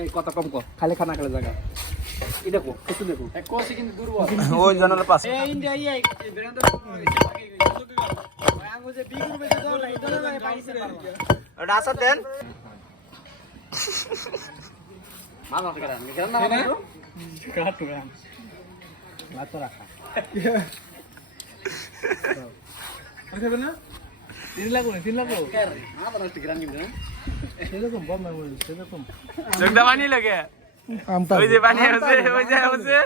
এই কথা কম কর খালি খানা খালি জায়গা এই দেখো কিছু দেখো। ওই জানালার পাশে। ওটা আসার দেন। মাছ আছে কেন কেন না মাছ কাটু রাম মাছ রাখা আরে না? তিন লাখ তিন লাখ কেন মাছ নষ্ট কিরান কিন্তু সেরকম বম সেরকম চোখটা পানি লাগে ওই যে পানি আছে। ওই যে আছে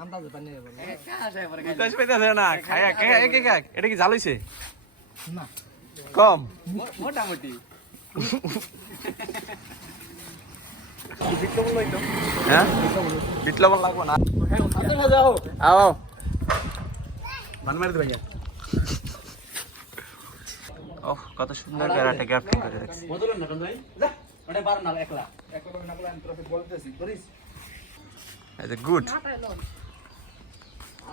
আমতাজে পানি বল বুঝতে পারতেছে না খায়া কে কে কে এটা কি জাল হইছে? না। কম। মোটামুটি। হ্যাঁ? বিট লবণ লাগবো না? আচ্ছা আও মান মারি ভাইয়া। ওহ কত সুন্দর করে একটা গ্রাফটিং করে রাখছে। বদল না ভাই। যা ওটা বার না একলা। একলা না বলে আমি তোকে বলতেছি করিস এটা গুড।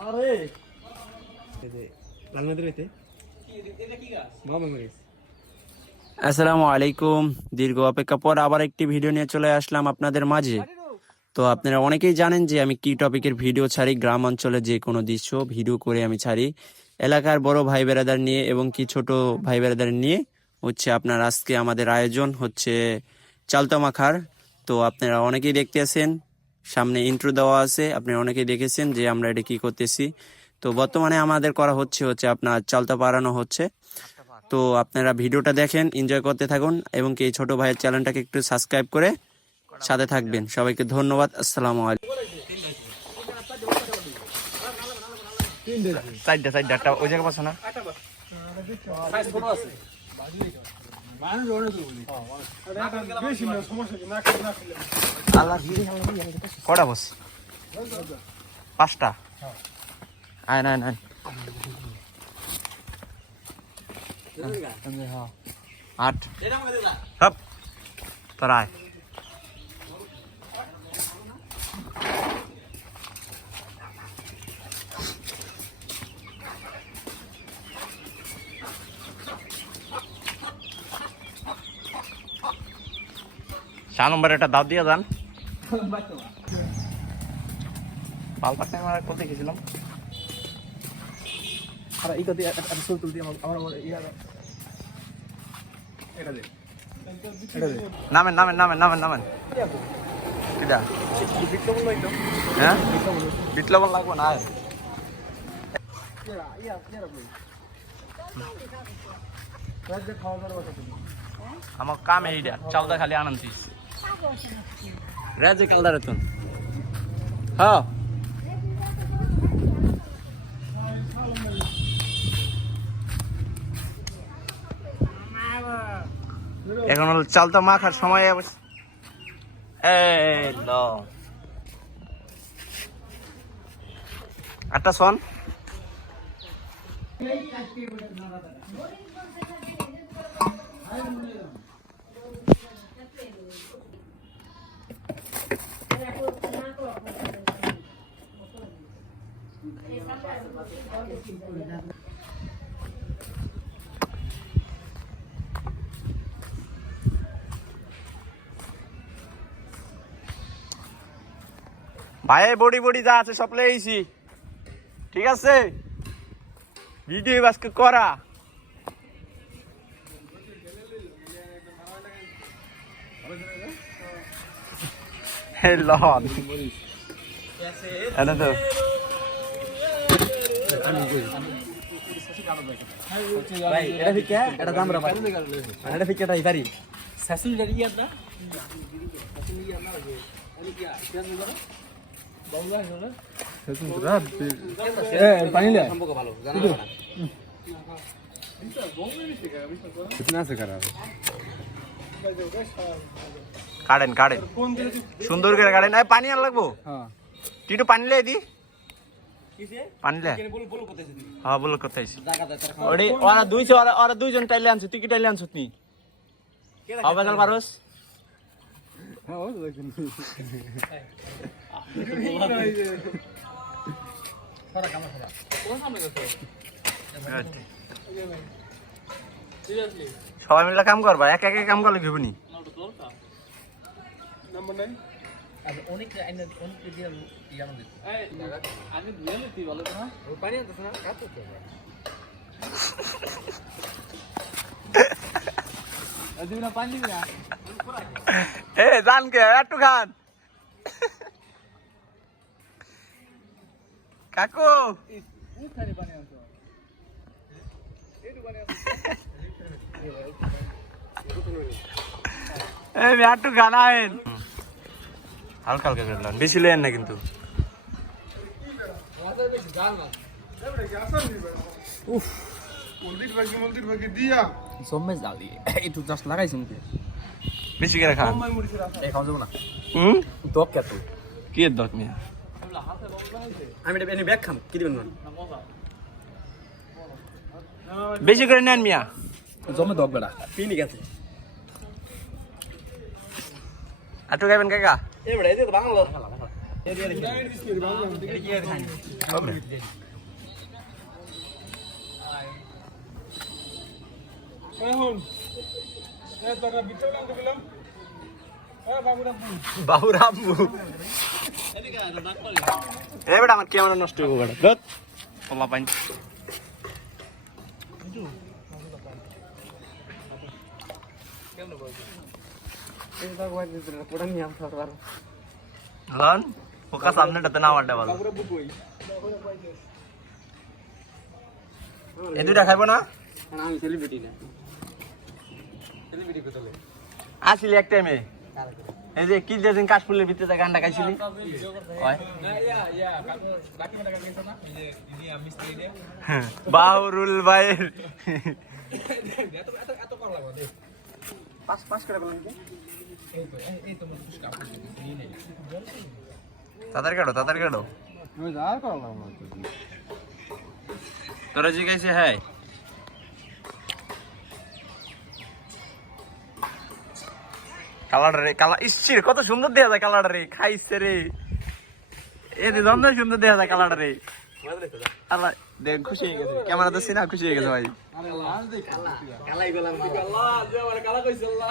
আরে। এই যে লাল মাদি রইতে কি এটা কি গাছ? মামা মরিস আসসালামু আলাইকুম। দীর্ঘ অপেক্ষা পর আবার একটি ভিডিও নিয়ে চলে আসলাম আপনাদের মাঝে। তো আপনারা অনেকেই জানেন যে আমি কি টপিকের ভিডিও ছাড়ি গ্রাম অঞ্চলে যে কোনো দৃশ্য ভিডিও করে আমি ছাড়ি। এলাকার বড় ভাই বেড়াদার নিয়ে এবং কি ছোট ভাই বেড়াদার নিয়ে হচ্ছে আপনার আজকে আমাদের আয়োজন হচ্ছে চালতা মাখার তো আপনারা অনেকেই দেখতে আছেন, সামনে ইন্ট্রো দেওয়া আছে আপনারা অনেকেই দেখেছেন যে আমরা এটা কি করতেছি। তো বর্তমানে আমাদের করা হচ্ছে হচ্ছে আপনার চালতা পাড়ানো হচ্ছে। তো আপনারা ভিডিওটা দেখেন এনজয় করতে থাকুন এবং কি ছোট ভাইয়ের চ্যানেলটাকে একটু সাবস্ক্রাইব করে সাথে থাকবেন। সবাইকে ধন্যবাদ, আসসালামু আলাইকুম। চারটা চারটা একটা ওই জায়গা পাশে না। কটা বস? পাঁচটা? আয় না না আট। হপ তোর আয়। নম্বরে একটা দাও দিয়ে যান আমরা কোথায় গেছিলাম? আর এই কথা আর সুল তুলতে আমার আমার ইয়া এটা দে। নামেন নামেন নামেন নামেন নামেন। কিটা বিক্রম হ্যাঁ? বিট লবণ লাগবো না তুমি আমার কাম এইটা চালদা খালি আনন্দ রাজে কালদার তুন হ্যাঁ এখন হলো চালতা মাখার সময় এই ল। একটা ভাই বডি বডি যা আছে সব লেগেছি ঠিক আছে? ভিডিও আজকে করা। Hey, Lord. তো। ভাই এটা ফিকে এটা দাম রা ভাই এটা ফিকে তাই তারি শাশুড়ি ডাকি ইয়াদ না পানি লে সম্পর্ক ভালো জানা कितना से करा কাটেন কাটেন সুন্দর করে কাটেন এই পানি আর লাগবো हां তুই একটু পানি লে দি পানিলে? হ্যাঁ বলো কোথায় ওরে ওরা দুইছে ওরা ওরা দুইজন টাইলে আনছো তুই কি টাইলে আনছো তুই হবে তাহলে? পারস? আচ্ছা। সবাই মিলে কাম করবা এক একে কাম করলে ভেবনি নাম্বার নাই? অনেক আইনে অনেক দিয়ে ইয়ানো এই আমি দুয়ে নিতে বলো তো না পানি আনতেছ না? কাটো তো দিবি না পানি দিবি না এ জান কে একটু খান। কাকু। উঠানি পানি আমি একটু খান আইন। হালকা হালকা করে লান বেশি লেন না কিন্তু। মন্দির ভাগি মন্দির ভাগি দিয়া। জাল দিয়ে একটু জাস্ট লাগাইছি মুখে বেশি করে খান। মাই মুড়ি এই খাওয়া যাব না। হুম তো কে তুই কি দত মিয়া আমি এটা এনে ব্যাগ খাম। কি দিবেন বেশি করে নেন মিয়া। জমে দক বেড়া। পিনি গেছে একটু খাবেন কাকা? এ বেড়া এই যে বাংলা এখন এ তোরা ভিতরে নাম দিলাম এ বেটা আমার ক্যামেরা নষ্ট হয়ে গেল দত পোলা পাইন ওকা সামনেটাতে না আড্ডা ভালো। এ দুইটা খাইবো না? আমি সেলিব্রিটি না। সেলিব্রিটি কোথায় আসিলি এক টাইমে এই যে কি যেদিন কাশফুলের ভিতরে গানটা গাইছিলি? হয় ইয়া ইয়া যে বাহুরুল ভাইয়ের। পাঁচ পাঁচ করে বলেন এই তো এই- এই তো মনে কুছ কাপড় দিই নেই তাড়াতাড়ি কাটো তাড়াতাড়ি কাটো। আমি যা করা তোরা জিজ্ঞাসা হ্যাঁ। কালার রে কালার ইসির কত সুন্দর দেখা যায় কালার রে খাইছে রে। এ রে দম সুন্দর দেখা যায় কালার রে। আল্লাহ দেখ খুশি হয়ে গেছে। ক্যামেরা তো সিনা খুশি হয়ে গেছে ভাই। কালাই গেলাম আল্লাহ যে আমার কালা কইছে আল্লাহ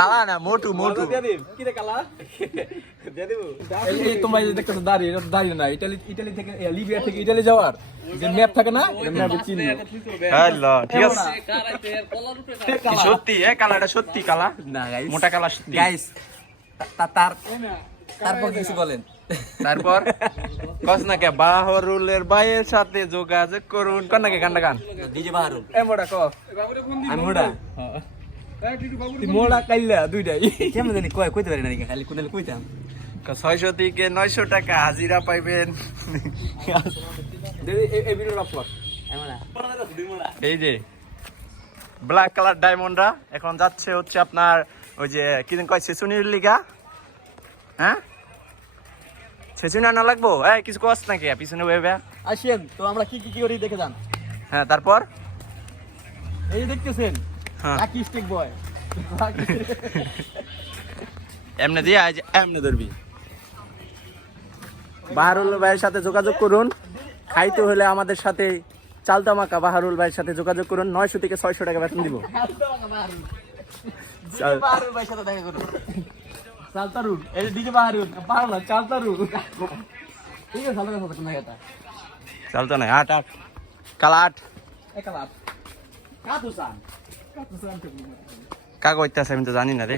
কালা না মোটু মোটু। কি রে কালা দিয়ে দেবো এই এই তোমরা দেখতেছো দাঁড়িয়ে দাঁড়িয়ে না ইতালি ইতালি থেকে লিবিয়া থেকে ইতালি যাওয়ার। যে ম্যাপ থাকে না ম্যাপে চিনি। হ্যালো ঠিক আছে। কি সত্যি এ কালাটা সত্যি কালা? না মোটা কালা সত্যি। গাইস তার তারপর কিছু বলেন। তারপর? কস না কে বাহরুলের ভাইয়ের সাথে যোগাযোগ করুন। কন নাকি গানটা গান। ডিজে বাহারুল। এ মোটা ক আমি মোড়া। মোড়া কাইলা দুইটাই। কেমন জানি কয় কইতে পারি না খালি কোনালে কইতাম। ছয়শো থেকে নয়শো টাকা হাজিরা পাইবেন। এই যে ব্ল্যাক কালার ডায়মন্ডরা এখন যাচ্ছে হচ্ছে আপনার ওই যে কি কয় সেচুনির লিগা? হ্যাঁ? সেচুনি আনা লাগবো? এই কিছু কস নাকি? পিছনে ভেবে আসেন তো আমরা কি কি কি করি দেখে যান। হ্যাঁ তারপর? এই দেখতেছেন হ্যাঁ। লাকি স্টিক বয় এমনি দিয়ে আজ এমনি ধরবি। বাহারুল ভাইয়ের সাথে যোগাযোগ করুন। খাইতে হলে আমাদের সাথে চালতা মাকা বাহারুল ভাইয়ের সাথে যোগাযোগ করুন। নয়শো থেকে ছয়শো টাকা বেতন দিব। চাল- বাহারুল ভাইয়ের সাথে দেখা করুন। চালতারু এই দিকে বাহারুন পারো না চালতারু ঠিক আছে সালতার সাথে কোন জায়গাটা চালতা নাই আট আট কাল আট একালাত কাতুসান কাতুসান থেকে কাক হইতেছে আমি তো জানি না রে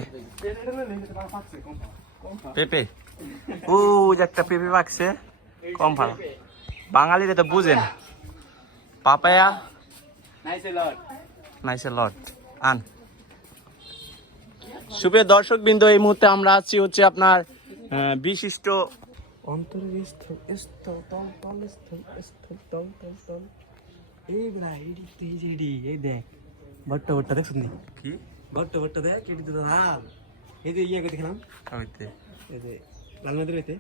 পেঁপে ও যে একটা পেঁপে পাকছে কম ভালো বাঙালিরা তো বুঝেন পাপায়া নাইস লট নাইসে লট আন সুপ্রিয় দর্শক বিন্দু এই মুহূর্তে আমরা আছি হচ্ছে আপনার বিশিষ্ট এই দেখ বট্ট বট্ট দেখ শুনি কি? বট্ট বট্ট দেখ কেটে তো লাল। এই যে ইয়ে হইতে এই যে লাল নদীর হইতে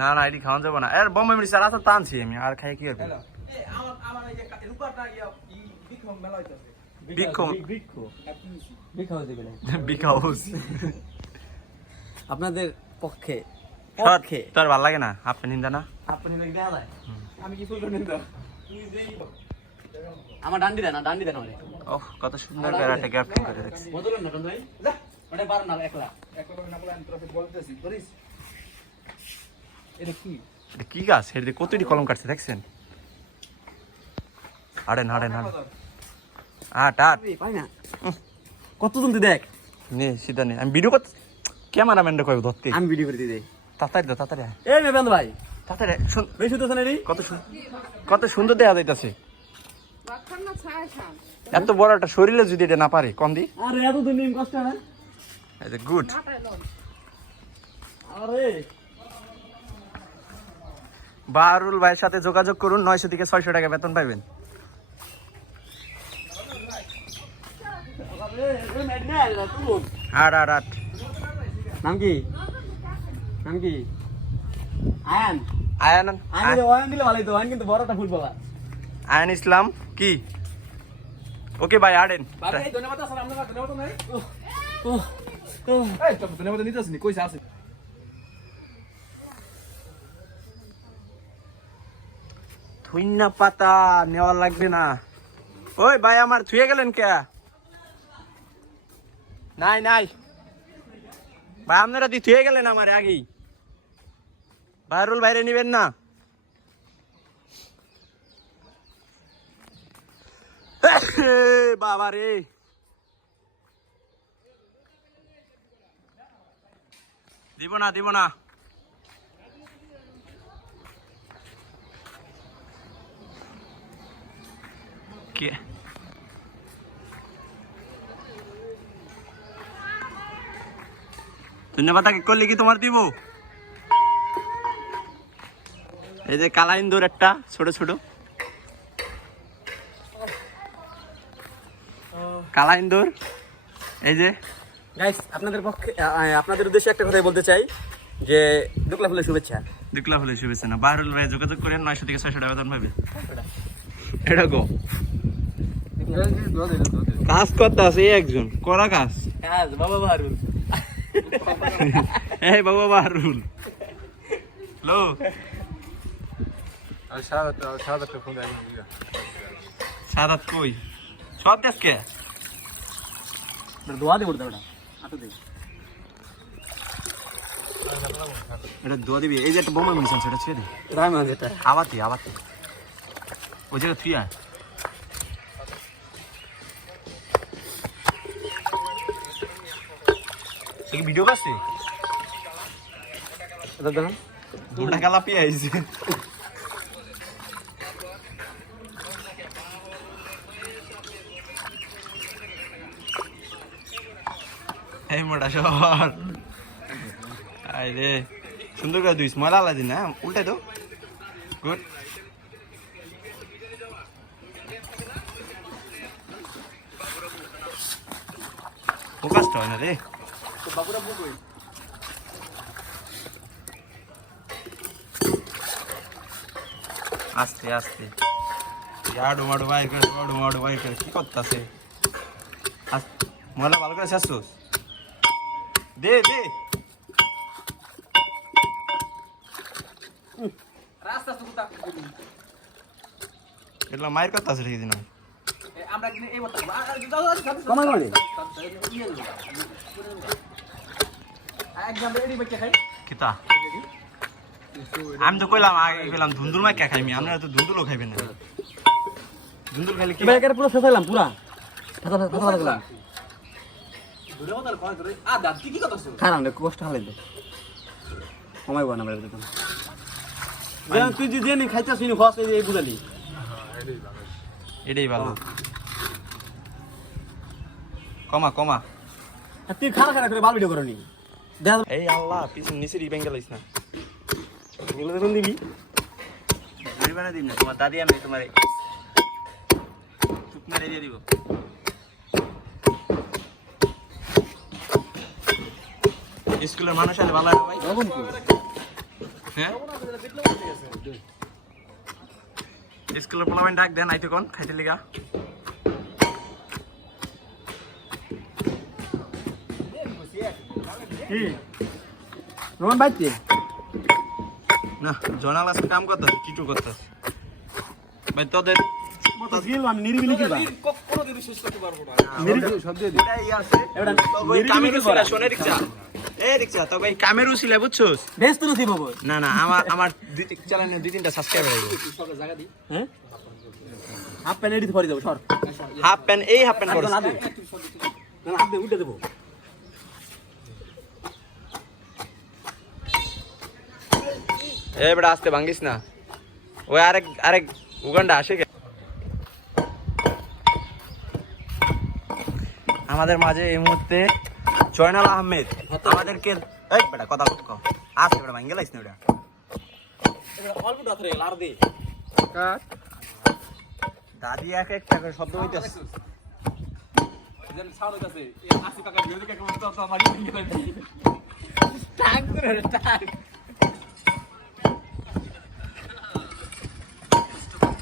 না না এটি খাওয়া যাব না। এর বোম্বে মিরি স্যার আসলে টানছি আমি আর খাই কি হবে আমার আমার এই যে রূপাটা ইয়া বিক্রম মেলা হইতাছে। বিক্ষম বৃক্ষ বৃক্ষ হচ্ছে গেলে বিকাউস আপনাদের পক্ষে তোর পক্ষে। তোর ভালো লাগে না? আপনি নিন্দা না? আপনি আমি কি ফুল নিন্দা আমার ডান্ডি দেন না ডান্ডি দেন ওহ কত সুন্দর করে একটা গ্যাপ করে রাখছে বদলেন না ভাই যা। ওটা পার না একলা। করে না বলে আমি তোর বলতেছি ধরিস। এটা কি? এটা কি গাছ? এর কতটি কলম কাটছে দেখছেন? আড়েন আড়েন আট আট পাই না। কত তুমি দেখ? নে সিধা নে। আমি ভিডিও করতে ক্যামেরাম্যানটা কইব ধরতে। আমি ভিডিও করে দিই তাড়াতাড়ি দাও তাড়াতাড়ি। এই ভাই। তাড়াতাড়ি শুন বেশি তো কত সুন্দর কত সুন্দর দেখা যাইতাছে। এত বড় একটা শরীরে যদি এটা না পারে কম দি। আরে এত দিন নিম কষ্ট না গুড। আরে। বাহারুল ভাইয়ের সাথে যোগাযোগ করুন নয়শো থেকে ছয়শো টাকা বেতন পাইবেন। আট আট আট নাম কি নাম কি আয়ান আয়ান আমি দিলে ওয়ান দিলে ভালোই তো ওয়ান কিন্তু বড়টা ফুটবলার আয়ান ইসলাম কি ওকে ভাই আড়েন বাকি ধন্যবাদ আছে আপনার ধন্যবাদ নাই ও ও এই তো ধন্যবাদ নিতে আসনি কইছে আছে ধুইনা পাতা নেওয়া লাগবে না ওই ভাই আমার থুয়ে গেলেন কে নাই নাই। ভাই, আপনারা দি থুয়ে গেলেন আমার আগেই। বাইরুল বাইরে নিবেন না। বাবা রে। দিব না দিব না। কে? ধন্যবাদ তাকে করলে কি তোমার দিব। এই যে কালা ইন্দুর একটা ছোট ছোট। কালা ইন্দুর এই যে। গাইস আপনাদের পক্ষে আপনাদের উদ্দেশ্যে একটা কথাই বলতে চাই যে দুকলা ফুলের শুভেচ্ছা। দেখলা হলে শুভেচ্ছা না বাহরুল ভাই যোগাযোগ করেন নয়শো থেকে ছয়শো টাকা বেতন পাবে। এটা গো। কাজ করতে আছে এই একজন করা কাজ। কাজ বাবা বাহারুল এই বাবা বাহরুল হ্যালো সাদাত কই? সব দেশকে দোয়া দিয়ে করতে ওটা আতো দে। এটা দোয়া দিবি। এই যে একটা বোমা মিশন সেটা ছেড়ে দে। রাম আছে এটা আবাতি আবাতি ওই জায়গা তুই আয়। কি ভিডিও করছে এটা দেখুন দুটা গালা পিয়ে আইছে এই মোটা শহর। আই রে সুন্দর করে দুইস ময়লা আলাদি না? উল্টাই তো গুড। ফোকাসটা হয় না রে। আস্তে আস্তে আডু মাডু বাইর করে আডু মাডু বাইর করে কি করতেছে ময়লা ভালো করে শেষ দে দে রাস্তা সুতা এগুলো মায়ের কথা আছে রেখে দিন আমরা কিন্তু এই বলতাম কমাই করে কিতা? আমি তো কইলাম আগে কইলাম ধুন্দুল মাইকা খাইমি আপনারা তো ধুন্দুলও খাইবেন না। ধুন্দুল খাইলে কি? এবার একের পুরো শেষ হইলাম পুরা। ফাটা ফাটা ফাটা গেলাম ধরে বদল কয় ধরে আ দাঁত কি কি কথা শুন খারাপ রে কষ্ট হলে তো। কমাই বানা বের দেখুন যেন তুই যে জেনে খাইতে শুনি খস এই বুঝালি এটাই ভালো। কমা কমা। তুই খারা খারা করে বাল ভিডিও করনি। এই আল্লাহ পিছন নিচে রি বেঙ্গল না। এগুলো দেখুন দিবি ঘুরি বানা দিন না তোমার দাদি আমি তোমার। চুপ মেরে দিয়ে দিব। স্কুলের মানুষ আছে ভালো ভাই। হ্যাঁ? স্কুলের পোলাবেন ডাক দেন আইতে কোন? খাইতে লিগা। এই রিক্সা, তবে এই কামেরু ছিল, বুঝছোস? বেশ তো নসিব হব না না আমার আমার দুই তিনটা সাবস্ক্রাইবার হইব হাফ প্যান্ট এডিট করে দেবো সর। হাফ প্যান্ট এই হাফ প্যান্ট না দে না হাফ দে উঠে দেবো এ বেটা আসতে ভাঙ্গিস না। ওই আরেক আরেক উগান্ডা আসে আমাদের মাঝে এই মুহূর্তে জয়নাল আহমেদ। আমাদেরকে, এই বেটা, কথা কও। আসতে বেটা ভাঙ্গে লাইস না বেটা ডাথরে আর দে দাদি এক একটা শব্দ হইতাছে আসি কাকা ভিডিও কাকা তো তো মারি দিয়ে দেবে টাক করে টাক আ দে দিলি ইস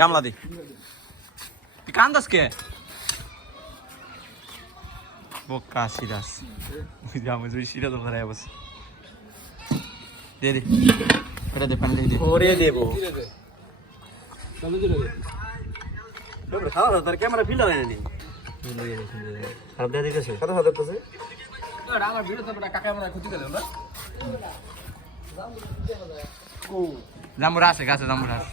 গামলা দে। তুই কান্দাস কে? বোকা সিরাস আমি তুই সিরাস ধরে বসে দে দে। এটা দে পানি দে। করে দেবো। ক্যামেরা ফিল হয় না খারাপ দেয়া দেখেছে কত হাজার তো আমার ভিডিও তো কাকা আমরা ক্ষতি দিলেন না জামুরা আছে গাছে জামুরা আছে।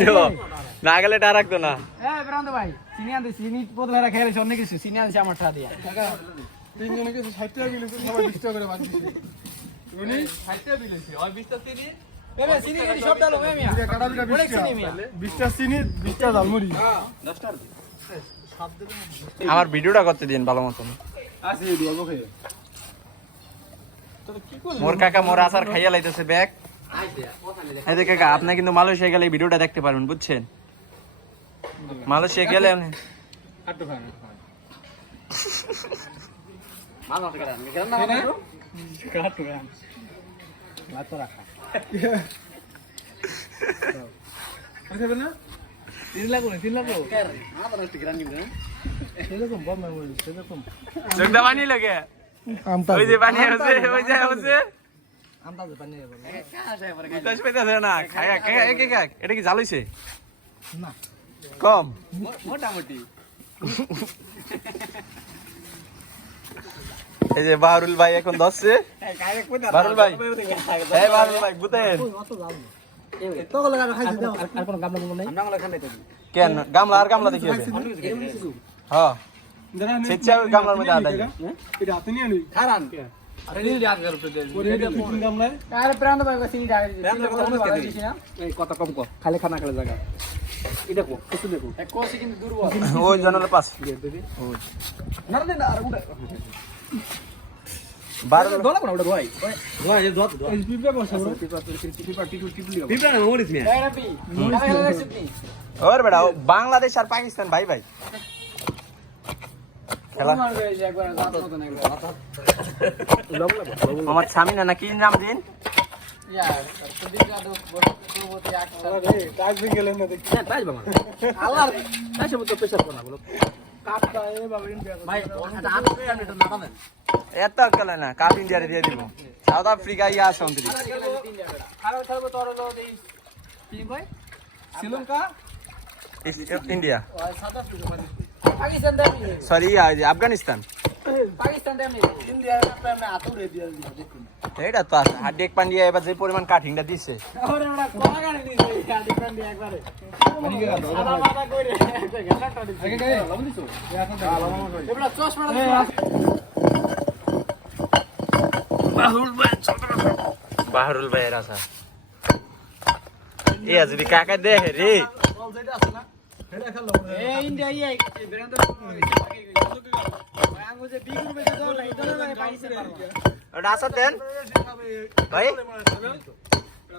গামলা না রাকিব কাছে থেকে লবণ 10 টাকা রাখছি না গেলে এটা রাখতো না। এই প্রান্ত ভাই চিনি আনতে চিনি পদলা খেয়ে অনেক কিছু চিনি আনছে আমার টা দিয়া। তিনজনে কিছু 60 টাকা বিলেছে সবাই 20 টাকা করে বাকি দিছে। উনি 60 টাকা বিলেছে আর 20 টাকা তিনি চিনি চিনি সব ডালো মে মিয়া কাটা বিটা 20 অনেক টাকা চিনি মিয়া। 20 টাকা চিনি 20 টাকা ঝালমুড়ি। আমার ভিডিওটা করতে দিন ভালো মতন। মোর কাকা মোর আচার খাইয়া লাইতেছে ব্যাগ। এই কাকা আপনি কিন্তু মালয়েশিয়া গেলে ভিডিওটা দেখতে পারবেন বুঝছেন মালয়েশিয়া গেলে সেরকম সেরকম পানি লাগে ওই না খায়া কে কে কে এটা কি জাল হইছে? না। কম। মোটামুটি। এই যে বাহারুল ভাই এখন ধরছে। বাহারুল ভাই। এই বাহারুল ভাই বুতেন তো লাগা খাইছি দাও। আর কোন গামলা আর গামলা দেখিয়ে হ্যাঁ গামলার মধ্যে আটাই এটা হাতে নিয়ে খারান কথা কম কর খালি খানা খালি জায়গা। কিছু দেখো। কোসি কিন্তু ওই পাশ না না আর উড়া দোলা কোন ভাই ভাই দোত দোত পিপা বসা পিপা পিপা টিটু টিটু লিগা পিপা না ওর বেটা বাংলাদেশ আর পাকিস্তান ভাই ভাই খেলা তোমার গেছে একবার জাত মত নাই আমার স্বামী না কি নাম দিন? দিন যা দো পূর্ববর্তী আট আরে টাক দিয়ে গেলেন না দেখি। না তাই বাবা আল্লাহ তাই সব তো প্রেসার কোনা বলো। কাপটা এ বাবা ইন্ডিয়া ভাই এটা আট করে আমি এটা না পাবেন এত খেলে না কাপ ইন্ডিয়ারে দিয়ে দিব। সাউথ আফ্রিকা ইয়া আছে অন্তরি খারাপ থাকবে তোর হলো এই কি ভাই? Sri Lanka? India. South Africa sorry ইয়া আফগানিস্তান পাকিস্তান দিও দেখুন এইটা তো আছে হাড্ডি পান্ডিয়া এবার যে পরিমাণ এবার চশমাটা বাহরুল ভাইয়ের আসা এ যদি কাকা দেখে রে আসা দেন ভাই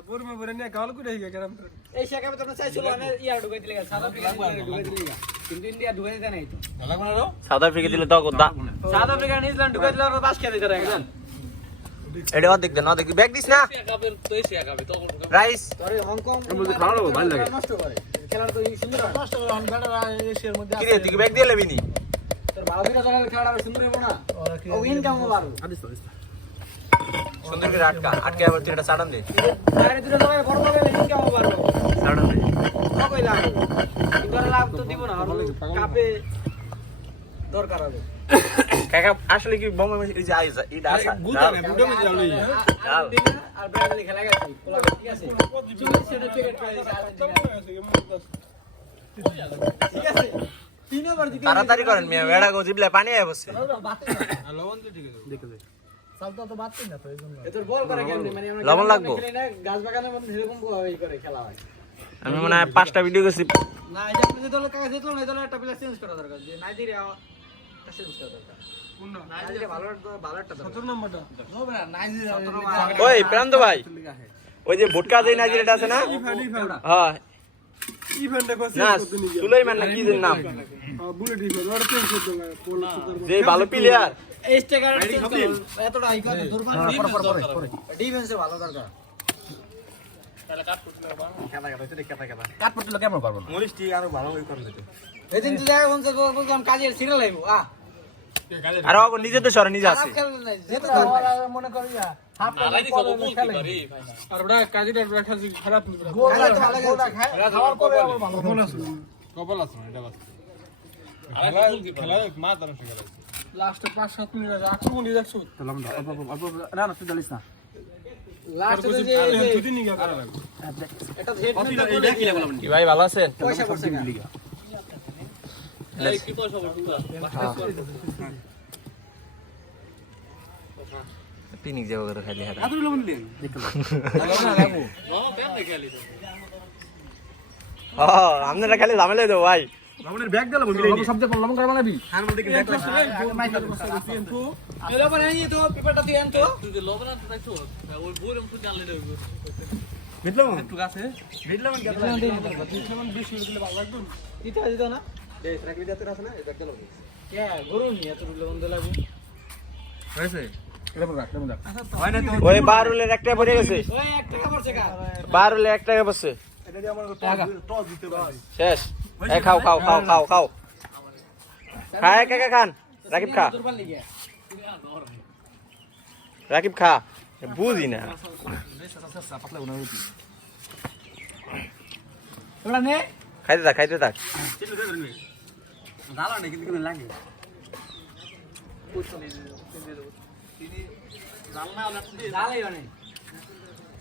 বুরমে বুরে নিয়ে গাল কুড়ে গিয়ে গরম এই শেখাবে তোমরা চাইছিল আমি ইয়া ঢুকাই দিলে সাউথ আফ্রিকা ঢুকাই দিলে কিন্তু ইন্ডিয়া ঢুকাই দিতে নাই তো। না রো দিলে তো দা সাউথ নিউজিল্যান্ড ঢুকাই দিলে বাস খেয়ে দিতে এটা অর্ধেক দেন অর্ধেক ব্যাগ দিস না। রাইস। ব্যাগ দিয়ে লেবি নি? সুন্দর করে আটকা, আটকে আবার তুই এটা চাটান দে। হবে দে। লাভ তো দিব না দরকার হবে। কাকা আসলে কি বোমা এই যে আইসা এটা আসা বুঝা না বুড়ো মিলে যাবে আর ব্রাজিল খেলা গেছে ঠিক আছে? সেটা টিকেট ঠিক আছে? তিন ওভার দিকে তাড়াতাড়ি করেন মিয়া বেড়া গো জিবলে পানি আয় বসছে লবণ তো ঠিক আছে। দেখে দে সালটা তো বাদ না তো এইজন্য এতর বল করে কেমনে? মানে আমরা লবণ লাগবো? গাছ বাগানের মধ্যে সেরকম বল এই করে খেলা হয়। আমি মনে হয় পাঁচটা ভিডিও করছি। না এই একটা প্লেয়ার চেঞ্জ করা দরকার যে নাইজেরিয়া ওই প্রান্ত ভাই। ওই যে ভুটকা নাজিরাটা আছে না? হ্যাঁ। সুলাইমান না কি নাম? যে ভালো প্লেয়ার কাজের সিরিয়াল আইবো আ আর ওকে নিজে তো সরে নিজে আছে মনে করি আর ওটা কাজীটা খারাপ কপাল আছে এটা বাস খেলা খেলা মা তার খেলা লাস্টে 5 7 মিনিট আছে তাহলে অল্প অল্প না না তুই জানিস না ভাই ভালো আছেন পয়সা না আদর লবণ দিন ও আপনারা খালি ঝামেলা দেবো ভাই। লবণের ব্যাগ দিলাম লবণ সবচেয়ে লবণ করে বানাবি। মধ্যে কি ব্যাগ এলো মানে এই তো পেপারটা দিয়ে আনতো মিটলাম একটু গাছে। মিটলাম দিতে দিত না কে গরু নিয়ে এত লবণ দিলা হয়েছে এটা রাখ এটা রাখ ওই বারুলের একটা পড়ে গেছে। ওই 1 টাকা পড়ছে বারুলের এক বসছে এটা দিয়ে আমার টস টস দিতে পারি শেষ। খাও খাও খাও খাও খাও। খায় কাকা খান। রাকিব খা। রাকিব খা। বুঝি নে। খাইতে থাক খাইতে থাক।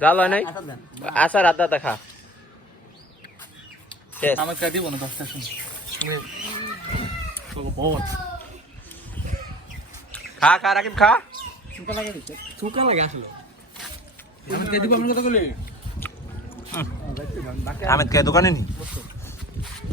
জাল হয় নাই? আসার আদা তা খা। শেষ। আমার দিব না দশটা খা খা রাকিব খা। লাগে লাগে আসলে আমি দিব কথা বলি আমেদ কে দোকানে নি?